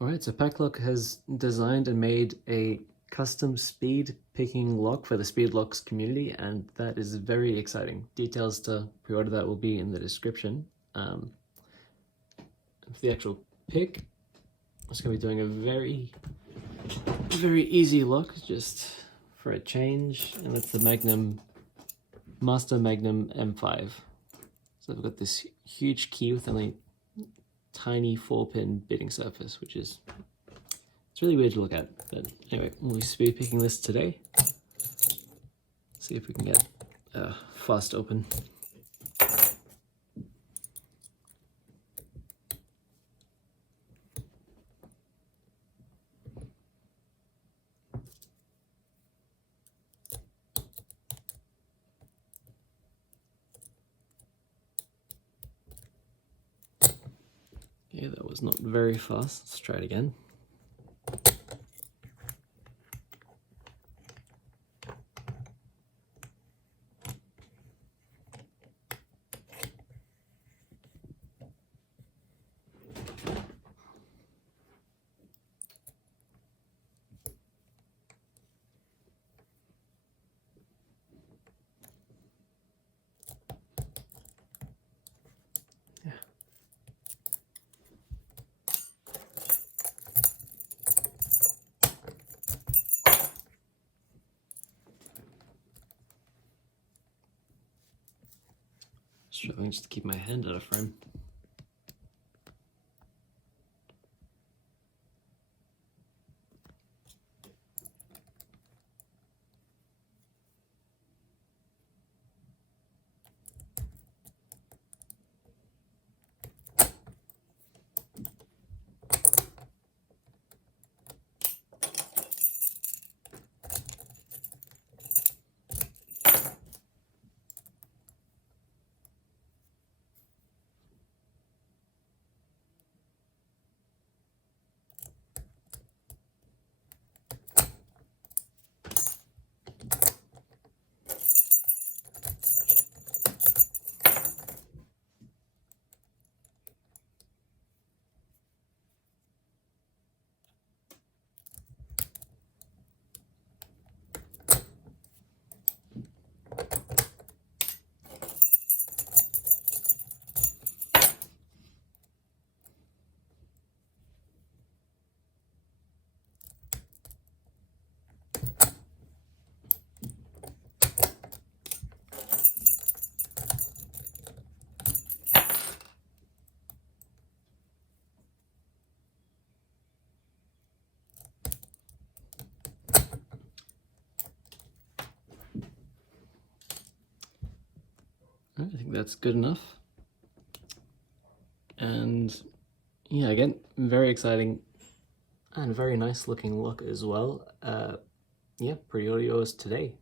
Alright, so Packlock has designed and made a custom speed picking lock for the Speed Locks community, and that is very exciting. Details to pre-order that will be in the description. For the actual pick, I'm just going to be doing a very easy lock just for a change, and that's the Magnum Master Magnum M5. So I've got this huge key with only tiny 4-pin bitting surface, which is, it's really weird to look at. But anyway, we'll be speed picking this today. See if we can get fast open. Okay, that was not very fast. Let's try it again. Struggling just to keep my hand out of frame. I think that's good enough. And yeah, again, very exciting and very nice looking look as well. Yeah, pre-order yours today.